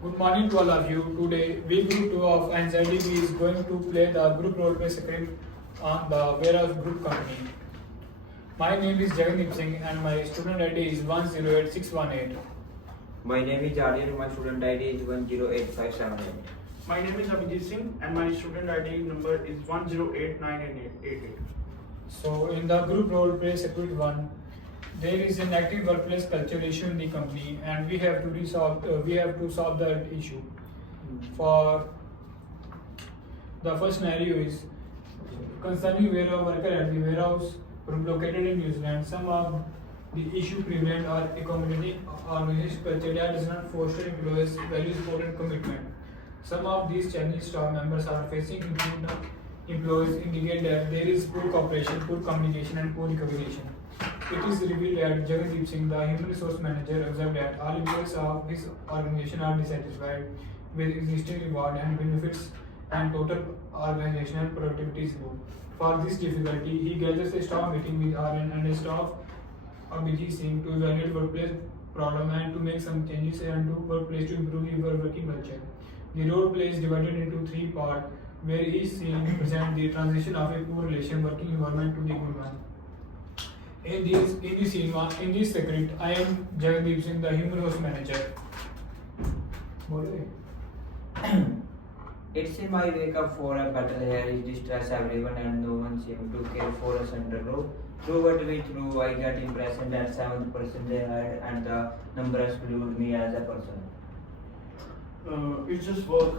Good morning to all of you. Today, we group 2 of NZDB is going to play the group roleplay script on the Warehouse Group Company. My name is Jagandeep Singh and my student ID is 108618. My name is Aryan, my student ID is 108578. My name is Abhijit Singh and my student ID number is 1089888. So, in the group roleplay script 1, there is an active workplace culture issue in the company and we have to solve that issue. For the first scenario is concerning where a worker at the warehouse group located in New Zealand. Some of the issue prevalent are accommodating organization culture that does not foster employees' value, support, and commitment. Some of these challenges staff members are facing, including the employees, indicate that there is poor cooperation, poor communication, and poor recognition. It is revealed that Jagandeep Singh, the human resource manager, observed that all employees of his organization are dissatisfied with existing reward and benefits and total organizational productivity is low. For this difficulty, he gathers a staff meeting with RN and a staff of BG Singh to evaluate workplace problem and to make some changes and to workplace to improve the working culture. The role play is divided into 3 parts, where each scene represents the transition of a poor relation working environment to the good one. In this script, I am Jagandeep Singh, the human resource manager. It seems I wake up for a battle here is distress everyone and no one seems to care for us under row. Through what we through, I get impression that 7% they hired and the number exclude me as a person. It's just work.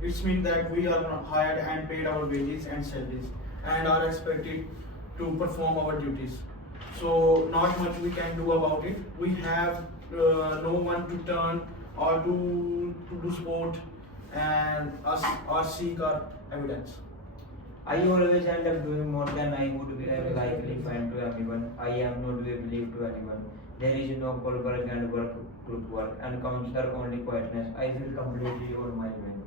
It's mean that we are not hired and paid our wages and salaries and are expected to perform our duties. So not much we can do about it. We have no one to turn or to do support and us or seek our evidence. I always end up doing more than I would be likely find to anyone. I am not believed to anyone. There is no call work and work group work and counselor only quietness. I feel completely on my mind.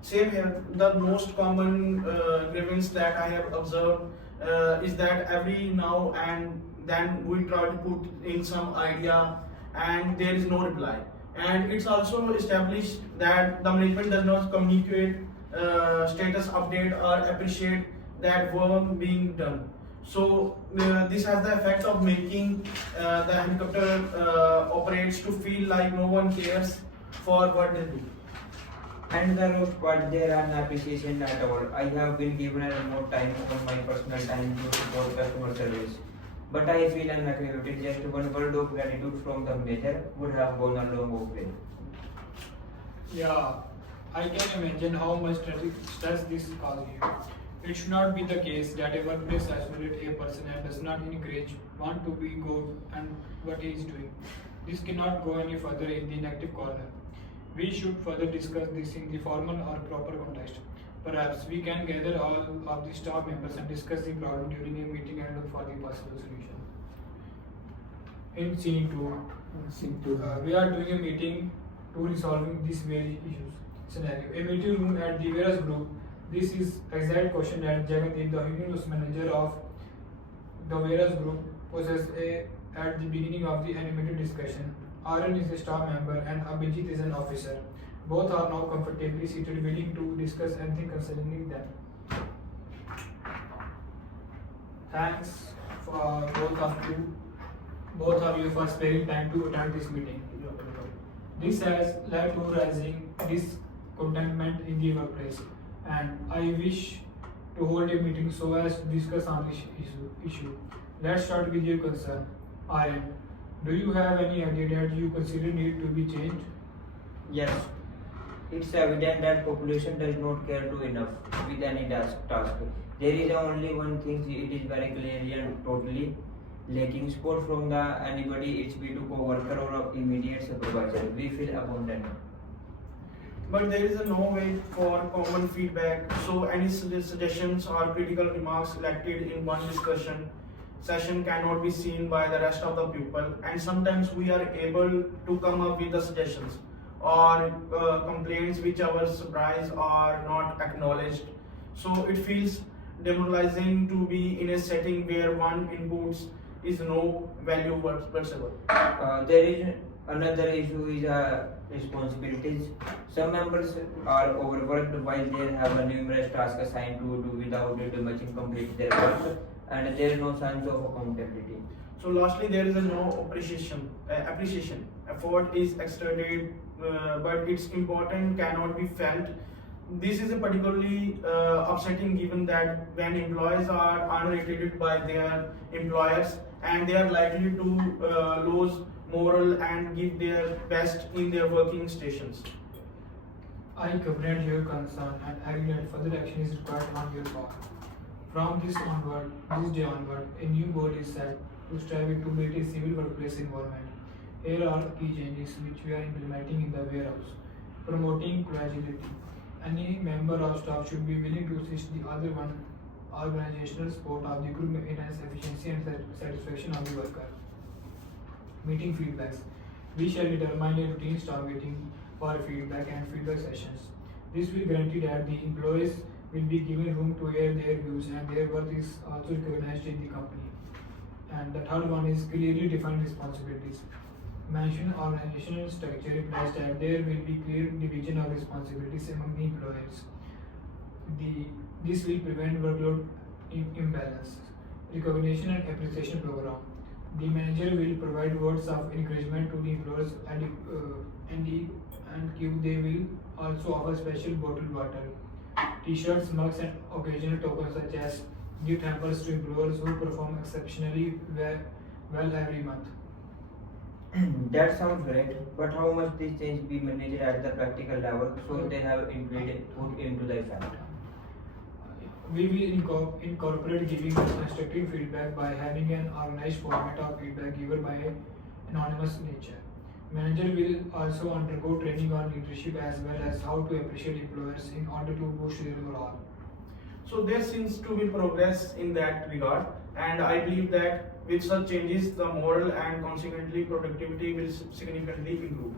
Same here. The most common grievance that I have observed is that every now and then we try to put in some idea and there is no reply. And it's also established that the management does not communicate status update or appreciate that work being done. So this has the effect of making the helicopter operates to feel like no one cares for what they do. And the root part there are no appreciation at all. I have been given a more time on my personal time to support customer service. But I feel unequivocal. Just one word of gratitude from the manager would have gone a long way. Yeah, I can imagine how much stress this causes you. It should not be the case that a workplace isolates a person and does not encourage want to be good and what he is doing. This cannot go any further in the negative corner. We should further discuss this in the formal or proper context. Perhaps we can gather all of the staff members and discuss the problem during a meeting and look for the possible solution. In scene 2, we are doing a meeting to resolving these various issues. Scenario: a meeting room at the warehouse group. This is exact question that Jagandeep, the human resource manager of the warehouse group, poses at the beginning of the animated discussion. Aryan is a staff member and Abhijit is an officer. Both are now comfortably seated, willing to discuss anything concerning them. Thanks for both of you for sparing time to attend this meeting. This has led to rising discontentment in the workplace, and I wish to hold a meeting so as to discuss on this issue. Let's start with your concern. Aryan, do you have any idea that you consider need to be changed? Yes, it's evident that population does not care to enough with any task. There is only one thing, it is very clearly and totally lacking support from the anybody, it's be to co-worker or immediate supervisor. We feel abandoned. But there is no way for common feedback, so any suggestions or critical remarks selected in one discussion session cannot be seen by the rest of the people, and sometimes we are able to come up with the suggestions or complaints which our surprise are not acknowledged. So it feels demoralizing to be in a setting where one inputs is no value whatsoever. There is Another issue is responsibilities. Some members are overworked while they have a numerous tasks assigned to do without it much complete their work, and there is no sense of accountability. So lastly, there is a no appreciation. Effort is extended, but its importance cannot be felt. This is a particularly upsetting given that when employees are unrated by their employers and they are likely to lose moral and give their best in their working stations. I comprehend your concern and agree that further action is required on your part. From this day onward, a new goal is set to strive to build a civil workplace environment. Here are key changes which we are implementing in the warehouse. Promoting collegiality. Any member of staff should be willing to assist the other one organizational support of the group maintenance, efficiency and satisfaction of the worker. Meeting feedbacks. We shall determine a routine staff meeting for feedback and feedback sessions. This will guarantee that the employees will be given room to air their views and their work is also recognized in the company. And the third one is clearly defined responsibilities. Mention organizational structure implies that there will be clear division of responsibilities among the employees. This will prevent workload imbalance. Recognition and appreciation program. The manager will provide words of encouragement to the employees and they will also offer special bottled water, t-shirts, mugs and occasional tokens such as gift hampers to employers who perform exceptionally well every month. That sounds great, but how much this change be managed at the practical level so they have put into the effect? We will incorporate giving constructive feedback by having an organized format of feedback given by anonymous nature. Manager will also undergo training on leadership as well as how to appreciate employers in order to boost their morale. So there seems to be progress in that regard, and I believe that with such changes, the moral and consequently productivity will significantly improve.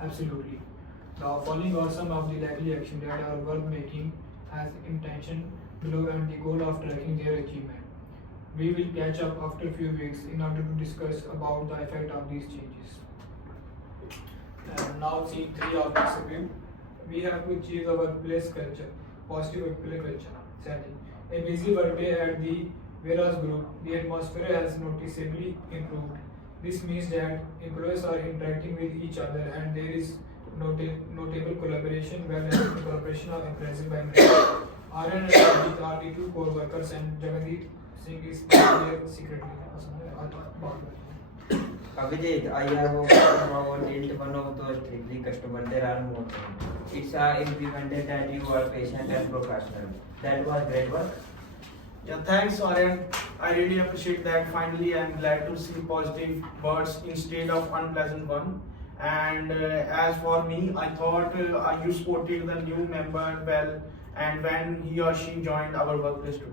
Absolutely. The following are some of the likely actions that are worth making as intention below and the goal of tracking their achievement. We will catch up after a few weeks in order to discuss about the effect of these changes. And now see 3 of this review. We have to achieve a workplace culture, positive workplace culture setting. A busy workday at the warehouse group, the atmosphere has noticeably improved. This means that employees are interacting with each other and there is notable collaboration, well as incorporation of impressive by many. Aryan and Abhijit are the 2 core workers and Jagdeep Singh is there secretly. Abhijit, I have dealt one of those tricky customers. There are more. It's implemented that you are patient and professional. That was great work. Yeah, thanks, Aryan. I really appreciate that. Finally, I'm glad to see positive words instead of unpleasant one. And as for me, I thought you supported the new member well, and when he or she joined our workplace today.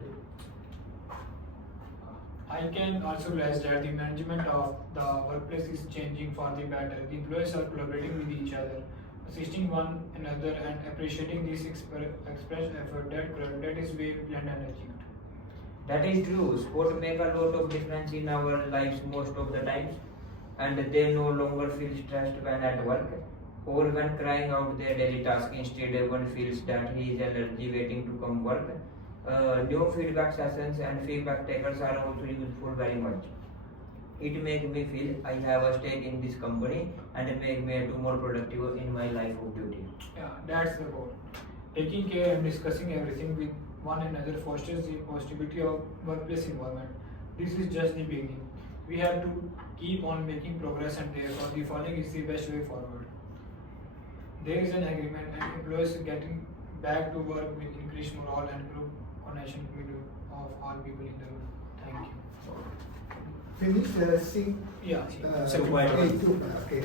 I can also realize that the management of the workplace is changing for the better. The employees are collaborating with each other, assisting one another and appreciating this expressed effort that is way planned and achieved. That is true. Sport make a lot of difference in our lives most of the times, and they no longer feel stressed when at work or when carrying out their daily task. Instead, one feels that he is allergy waiting to come work. New feedback sessions and feedback takers are also useful very much. It makes me feel I have a stake in this company and make me more productive in my life of duty. Yeah, that's the goal. Taking care and discussing everything with one another fosters the positivity of workplace environment. This is just the beginning. We have to keep on making progress and therefore the following is the best way forward. There is an agreement and employees getting back to work with increased morale and group connection of all people in the room. Thank you. Finish, see. Yeah. Okay.